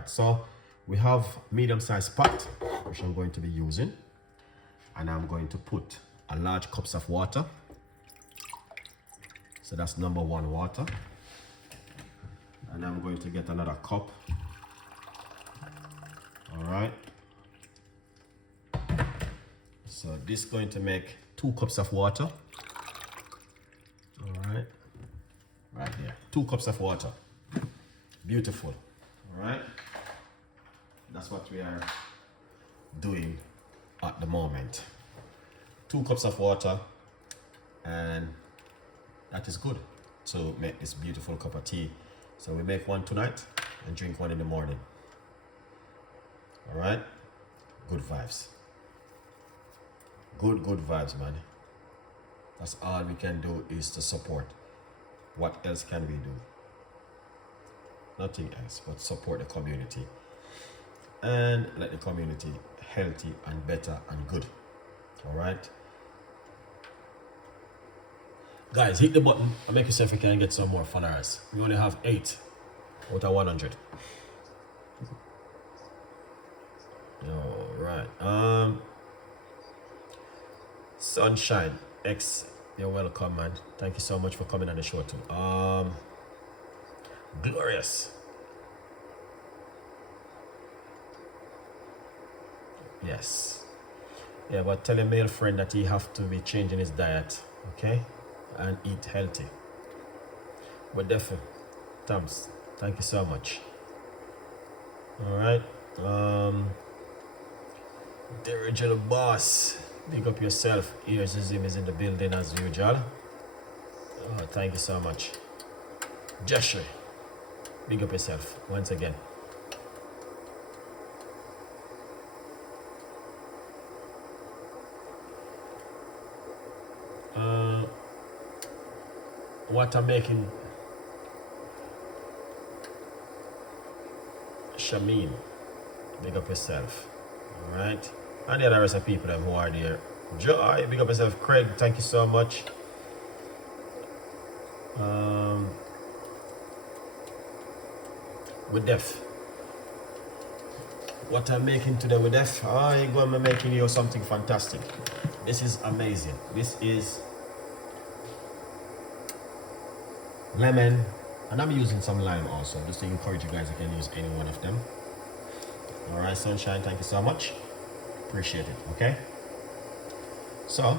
right, so we have medium-sized pot, which I'm going to be using, and I'm going to put a large cups of water. So that's number 1 water, and I'm going to get another cup. All right. So this is going to make 2 cups of water. All right. Right there. 2 cups of water. Beautiful. All right. That's what we are doing at the moment. 2 cups of water, and that is good to make this beautiful cup of tea. So we make one tonight and drink one in the morning. All right. Good vibes. Good vibes, man. That's all we can do is to support. What else can we do? Nothing else but support the community and let the community healthy and better and good. All right, guys, hit the button and make yourself you can get some more followers. We only have 8 out of 100. All right. Sunshine X, you're welcome, man. Thank you so much for coming on the show too. Glorious. Yes. Yeah, but tell a male friend that he have to be changing his diet, okay, and eat healthy. But definitely, Tams, thank you so much. All right. The original boss. Big up yourself. Here's Zim is in the building as usual. Oh, thank you so much. Joshua, big up yourself once again. What I'm making, Shamin, big up yourself. All right. And the other rest of people who are there. Joy, big up yourself. Craig, thank you so much. With Def. What I'm making today with Def, I'm going to be making you something fantastic. This is amazing. This is lemon, and I'm using some lime also, just to encourage you guys. I can use any one of them. All right, Sunshine, thank you so much. Appreciate it. Okay, so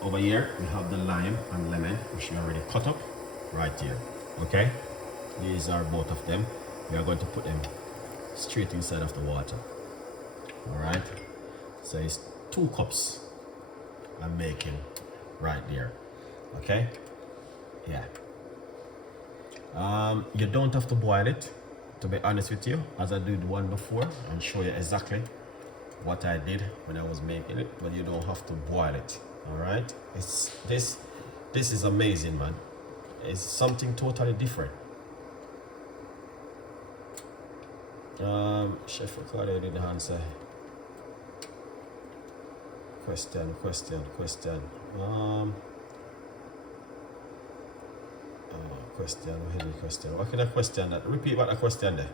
over here we have the lime and lemon, which we already cut up right here. Okay, these are both of them. We are going to put them straight inside of the water. All right, so it's 2 cups I'm making right there. Okay, yeah. You don't have to boil it, to be honest with you, as I did one before, and show you exactly what I did when I was making it, but you don't have to boil it. All right, it's this is amazing, man. It's something totally different. Chef Ricardo didn't answer. Question. Question. What can I question that? Repeat back the question there.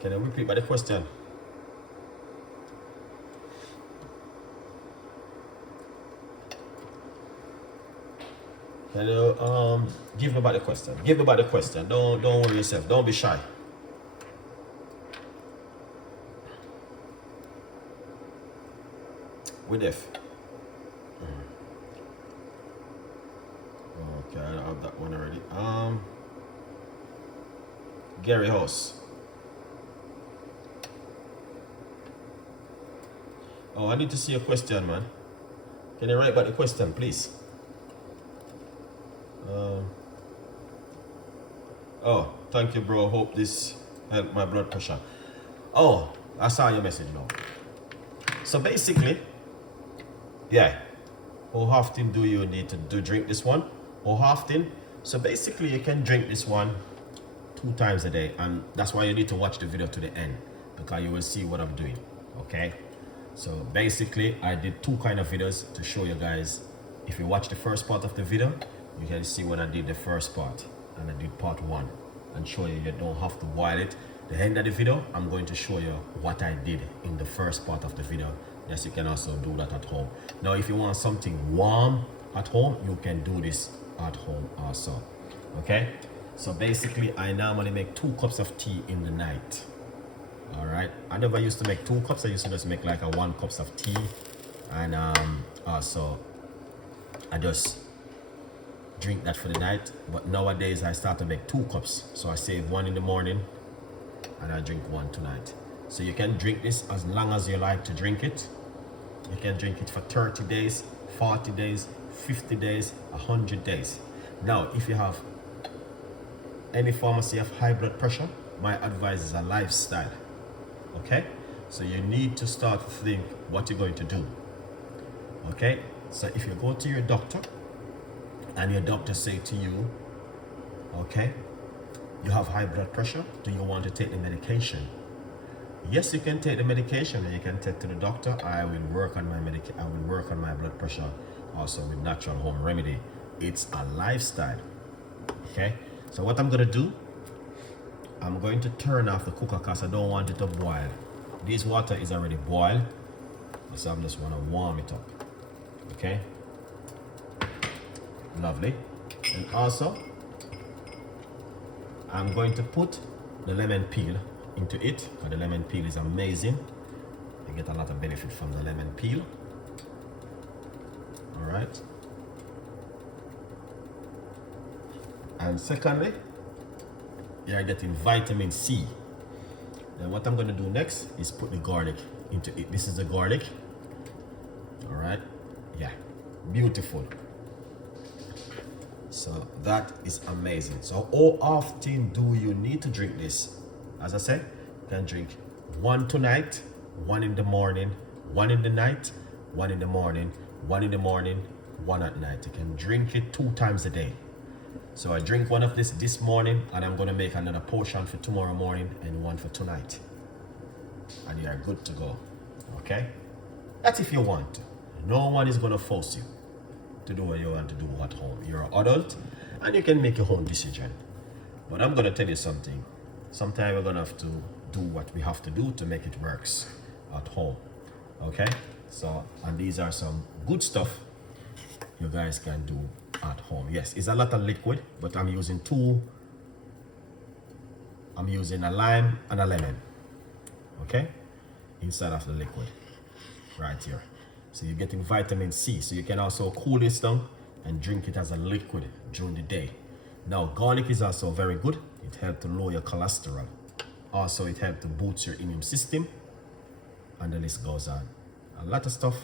Can I repeat back the question? Can you give me back the question? Give me back the question. Don't worry yourself. Don't be shy. With F. Okay, I have that one already. Gary House. Oh, I need to see a question, man. Can you write back the question, please? Oh, thank you, bro. Hope this helped my blood pressure. Oh, I saw your message now. So basically, yeah. How often do you need to drink this one? How often? So basically, you can drink this one 2 times a day, and that's why you need to watch the video to the end, because you will see what I'm doing. Okay. So basically, I did 2 kind of videos to show you guys. If you watch the first part of the video, you can see when I did the first part, and I did part 1. and show you you don't have to boil it. The end of the video, I'm going to show you what I did in the first part of the video. Yes, you can also do that at home. Now, if you want something warm at home, you can do this at home also. Okay, so basically I normally make 2 cups of tea in the night. All right, I never used to make 2 cups. I used to just make like a 1 cups of tea, and also I just drink that for the night. But nowadays I start to make 2 cups, so I save 1 in the morning and I drink 1 tonight. So you can drink this as long as you like to drink it. You can drink it for 30 days, 40 days, 50 days, 100 days. Now, if you have any pharmacy of high blood pressure, my advice is a lifestyle. Okay, so you need to start to think what you're going to do. Okay, so if you go to your doctor and your doctor say to you, okay, you have high blood pressure, do you want to take the medication? Yes, you can take the medication, and you can take to the doctor. I will work on my blood pressure also with natural home remedy. It's a lifestyle. Okay, so what I'm gonna do, I'm going to turn off the cooker because I don't want it to boil. This water is already boiled, so I just want to warm it up. Okay, lovely. And also I'm going to put the lemon peel into it, because the lemon peel is amazing. You get a lot of benefit from the lemon peel. All right, and secondly, you're getting vitamin C. Then what I'm going to do next is put the garlic into it. This is the garlic. All right, yeah, beautiful. So that is amazing. So how often do you need to drink this? As I said, you can drink 1 tonight, 1 in the morning, 1 in the night, 1 in the morning, 1 in the morning, 1 at night. You can drink it 2 times a day. So I drink 1 of this morning, and I'm going to make another portion for tomorrow morning and 1 for tonight. And you are good to go. Okay? That's if you want to. No one is going to force you to do what you want to do at home. You're an adult and you can make your own decision. But I'm going to tell you something. Sometimes we're going to have to do what we have to do to make it works at home. Okay? So, and these are some good stuff you guys can do at home. Yes, it's a lot of liquid, but I'm using 2. I'm using a lime and a lemon. Okay? Inside of the liquid. Right here. So you're getting vitamin C. So you can also cool this down and drink it as a liquid during the day. Now, garlic is also very good. It helps to lower your cholesterol. Also, it helps to boost your immune system. And the list goes on. A lot of stuff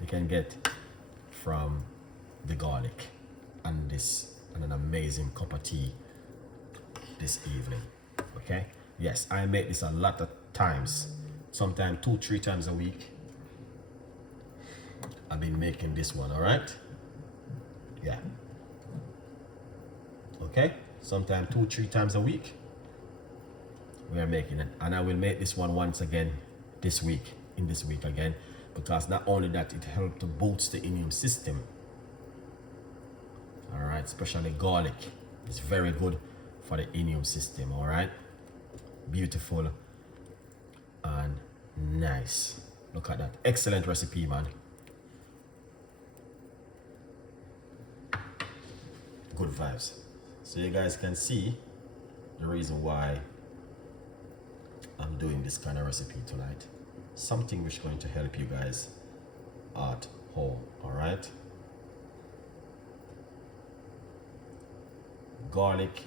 you can get from the garlic and an amazing cup of tea this evening. Okay? Yes, I make this a lot of times. Sometimes 2-3 times a week. I've been making this one, all right? Yeah. Okay? Sometimes 2-3 times a week. We are making it. And I will make this one once again this week, in this week again, because not only that, it helps to boost the immune system. All right? Especially garlic. It's very good for the immune system, all right? Beautiful and nice. Look at that. Excellent recipe, man. Good vibes. So you guys can see the reason why I'm doing this kind of recipe tonight. Something which is going to help you guys at home. All right. Garlic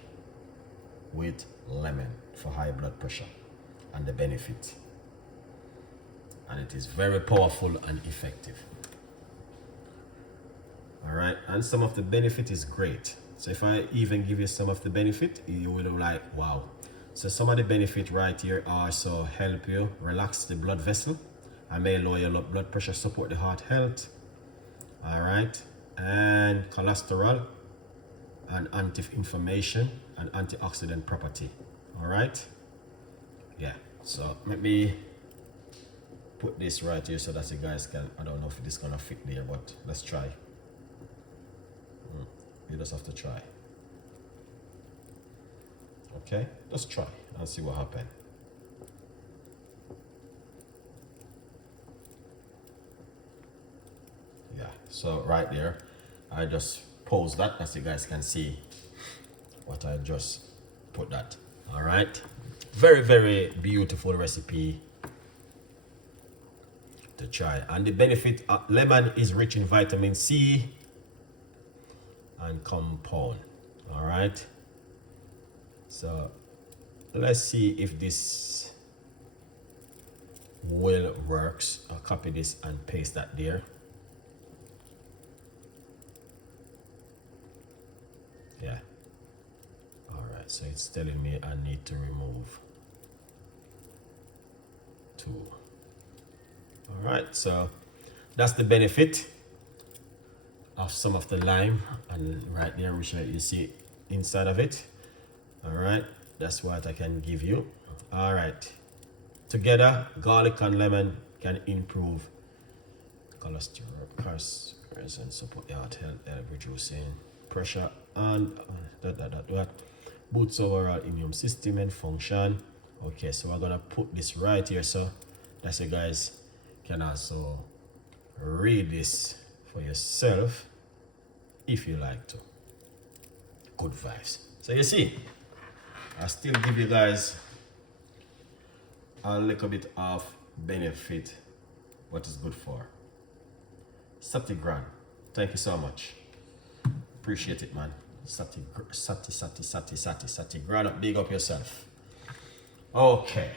with lemon for high blood pressure and the benefit. And it is very powerful and effective. All right, and some of the benefit is great. So if I even give you some of the benefit, you will be like, wow. So some of the benefit right here also help you relax the blood vessel. I may lower your blood pressure, support the heart health. All right, and cholesterol and anti-inflammation and antioxidant property. All right, yeah. So let me put this right here so that you guys can, I don't know if this is gonna fit there, but let's try. You just have to try. Okay, let's try and see what happens. Yeah, so right there, I just pause that as you guys can see what I just put that. All right, very, very beautiful recipe to try. And the benefit, lemon is rich in vitamin C and compound. All right, so let's see if this will works. I'll copy this and paste that there. Yeah. All right, so it's telling me I need to remove 2. All right, so that's the benefit of some of the lime, and right there which you see inside of it. All right, that's what I can give you. All right, together garlic and lemon can improve cholesterol and support the heart health, reducing pressure and boosts overall immune system and function. Okay, so we're gonna put this right here so that you guys can also read this for yourself if you like to. Good vibes. So you see, I still give you guys a little bit of benefit what is good for. Sati Gran, thank you so much. Appreciate it, man. Sati Gran, big up yourself. Okay.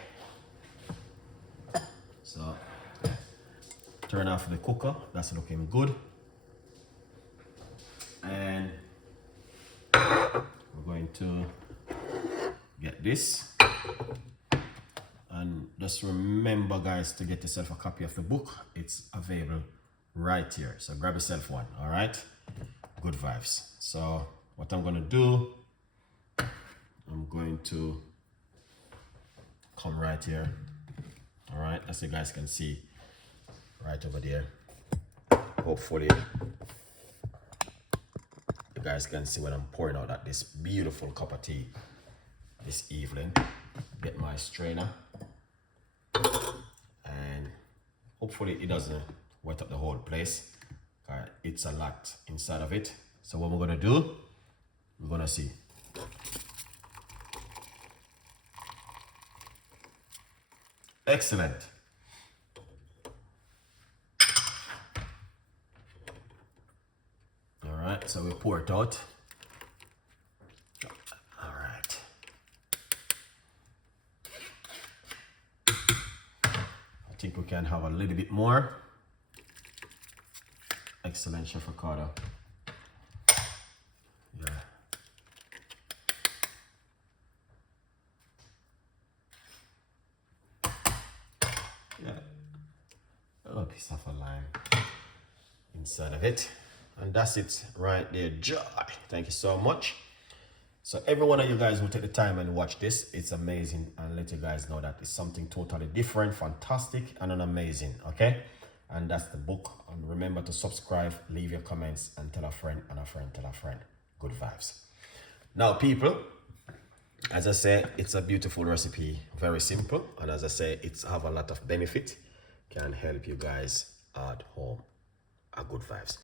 So turn off the cooker. That's looking good. And we're going to get this. And just remember, guys, to get yourself a copy of the book. It's available right here. So grab yourself one, all right? Good vibes. So what I'm going to do, I'm going to come right here. All right, as you guys can see right over there. Hopefully you guys can see what I'm pouring out at this beautiful cup of tea this evening. Get my strainer, and hopefully it doesn't wet up the whole place. It's a lot inside of it. So what we're gonna do, we're gonna see. Excellent. All right, so we pour it out. All right. I think we can have a little bit more. Excellent, Chef Ricardo. Yeah. Yeah. A little piece of a lime inside of it. And that's it right there. Joy. Thank you so much. So every one of you guys who take the time and watch this, it's amazing, and let you guys know that it's something totally different, fantastic, and an amazing, okay? And that's the book. And remember to subscribe, leave your comments, and tell a friend, and a friend tell a friend. Good vibes. Now, people, as I say, it's a beautiful recipe, very simple, and as I say, it's have a lot of benefit, can help you guys at home. A good vibes.